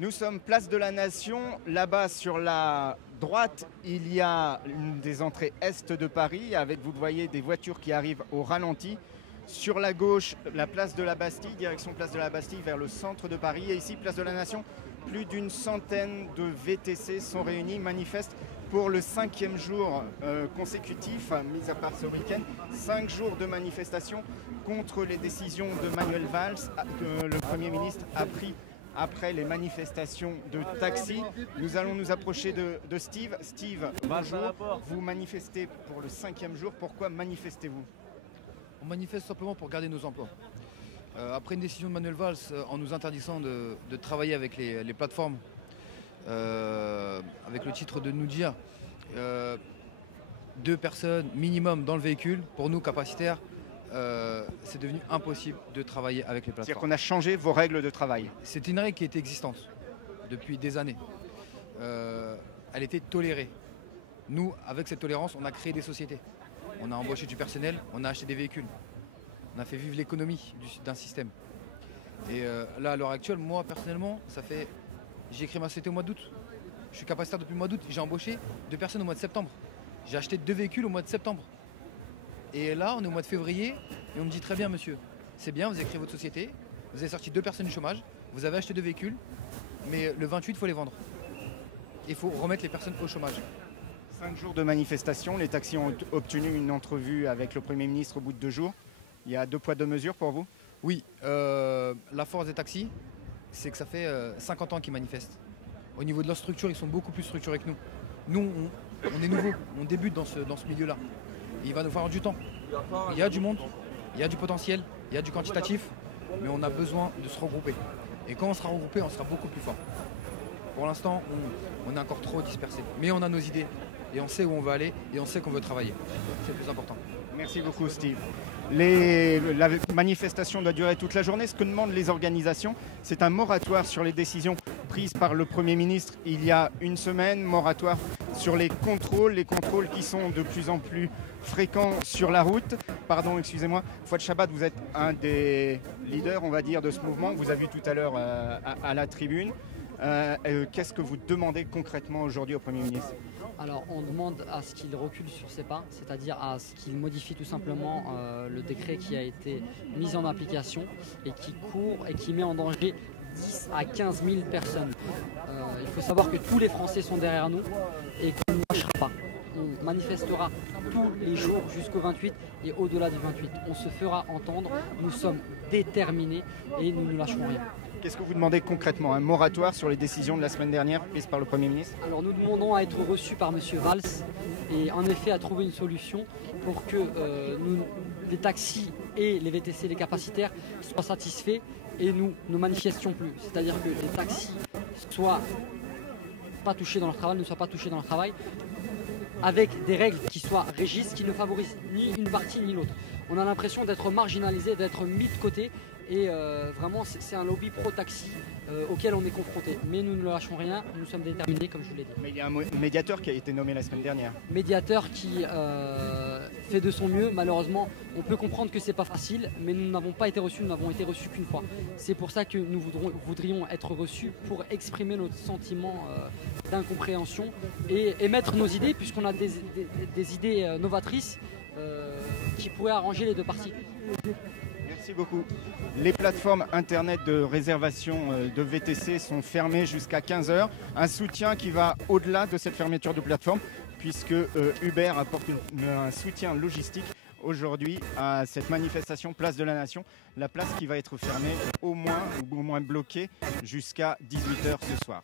Nous sommes place de la Nation. Là-bas, sur la droite, il y a une des entrées est de Paris. Avec, vous le voyez, des voitures qui arrivent au ralenti. Sur la gauche, la place de la Bastille, direction place de la Bastille, vers le centre de Paris. Et ici, place de la Nation, plus d'une centaine de VTC sont réunis, manifestent pour le 5e jour consécutif, mis à part ce week-end. 5 jours de manifestation contre les décisions de Manuel Valls, que le Premier ministre a pris après les manifestations de taxi. Nous allons nous approcher de Steve. Steve, bonjour. Vous manifestez pour le 5e jour. Pourquoi manifestez-vous? On manifeste simplement pour garder nos emplois. Après une décision de Manuel Valls en nous interdisant de travailler avec les plateformes, avec le titre de nous dire 2 personnes minimum dans le véhicule, pour nous capacitaires, c'est devenu impossible de travailler avec les plateformes. C'est-à-dire qu'on a changé vos règles de travail? C'est une règle qui était existante depuis des années. Elle était tolérée. Nous, avec cette tolérance, on a créé des sociétés. On a embauché du personnel, on a acheté des véhicules. On a fait vivre l'économie d'un système. Et là, à l'heure actuelle, moi, personnellement, j'ai créé ma société au mois d'août. Je suis capacitaire depuis le mois d'août. J'ai embauché 2 personnes au mois de septembre. J'ai acheté 2 véhicules au mois de septembre. Et là, on est au mois de février et on me dit très bien, monsieur, c'est bien, vous avez créé votre société, vous avez sorti 2 personnes du chômage, vous avez acheté 2 véhicules, mais le 28, il faut les vendre. Il faut remettre les personnes au chômage. 5 jours de manifestation, les taxis ont obtenu une entrevue avec le Premier ministre au bout de 2 jours. Il y a 2 poids 2 mesures pour vous? Oui, la force des taxis, c'est que ça fait 50 ans qu'ils manifestent. Au niveau de leur structure, ils sont beaucoup plus structurés que nous. Nous, on est nouveaux, on débute dans ce milieu-là. Il va nous falloir du temps. Il y a du monde, il y a du potentiel, il y a du quantitatif, mais on a besoin de se regrouper. Et quand on sera regroupé, on sera beaucoup plus fort. Pour l'instant, on est encore trop dispersé. Mais on a nos idées, et on sait où on veut aller, et on sait qu'on veut travailler. C'est le plus important. Merci beaucoup, Steve. La manifestation doit durer toute la journée. Ce que demandent les organisations, c'est un moratoire sur les décisions prises par le Premier ministre il y a une semaine, moratoire sur les contrôles qui sont de plus en plus fréquents sur la route. Pardon, excusez-moi. Fouad Chabat, vous êtes un des leaders, on va dire, de ce mouvement. Vous avez vu tout à l'heure à la tribune. Qu'est-ce que vous demandez concrètement aujourd'hui au Premier ministre? Alors on demande à ce qu'il recule sur ses pas, c'est-à-dire à ce qu'il modifie tout simplement le décret qui a été mis en application et qui court et qui met en danger 10 à 15 000 personnes. Il faut savoir que tous les Français sont derrière nous et qu'on ne lâchera pas. On manifestera tous les jours jusqu'au 28 et au-delà du 28. On se fera entendre, nous sommes déterminés et nous ne lâcherons rien. Qu'est-ce que vous demandez concrètement? Un moratoire sur les décisions de la semaine dernière prises par le Premier ministre? Alors nous demandons à être reçus par M. Valls et en effet à trouver une solution pour que les taxis et les VTC, les capacitaires, soient satisfaits et nous ne manifestions plus. C'est-à-dire que les taxis soient pas touchés dans leur travail, ne soient pas touchés dans leur travail, avec des règles qui soient régistes, qui ne favorisent ni une partie ni l'autre. On a l'impression d'être marginalisé, d'être mis de côté et vraiment c'est un lobby pro-taxi auquel on est confronté. Mais nous ne lâchons rien, nous sommes déterminés comme je vous l'ai dit. Mais il y a un médiateur qui a été nommé la semaine dernière. Médiateur qui fait de son mieux. Malheureusement, on peut comprendre que c'est pas facile, mais nous n'avons pas été reçus, nous n'avons été reçus qu'une fois. C'est pour ça que nous voudrions être reçus pour exprimer notre sentiment d'incompréhension et émettre nos idées, puisqu'on a des idées novatrices qui pourraient arranger les 2 parties. Merci beaucoup. Les plateformes internet de réservation de VTC sont fermées jusqu'à 15 h. Un soutien qui va au-delà de cette fermeture de plateforme puisque Uber apporte un soutien logistique aujourd'hui à cette manifestation Place de la Nation. La place qui va être fermée au moins bloquée jusqu'à 18 h ce soir.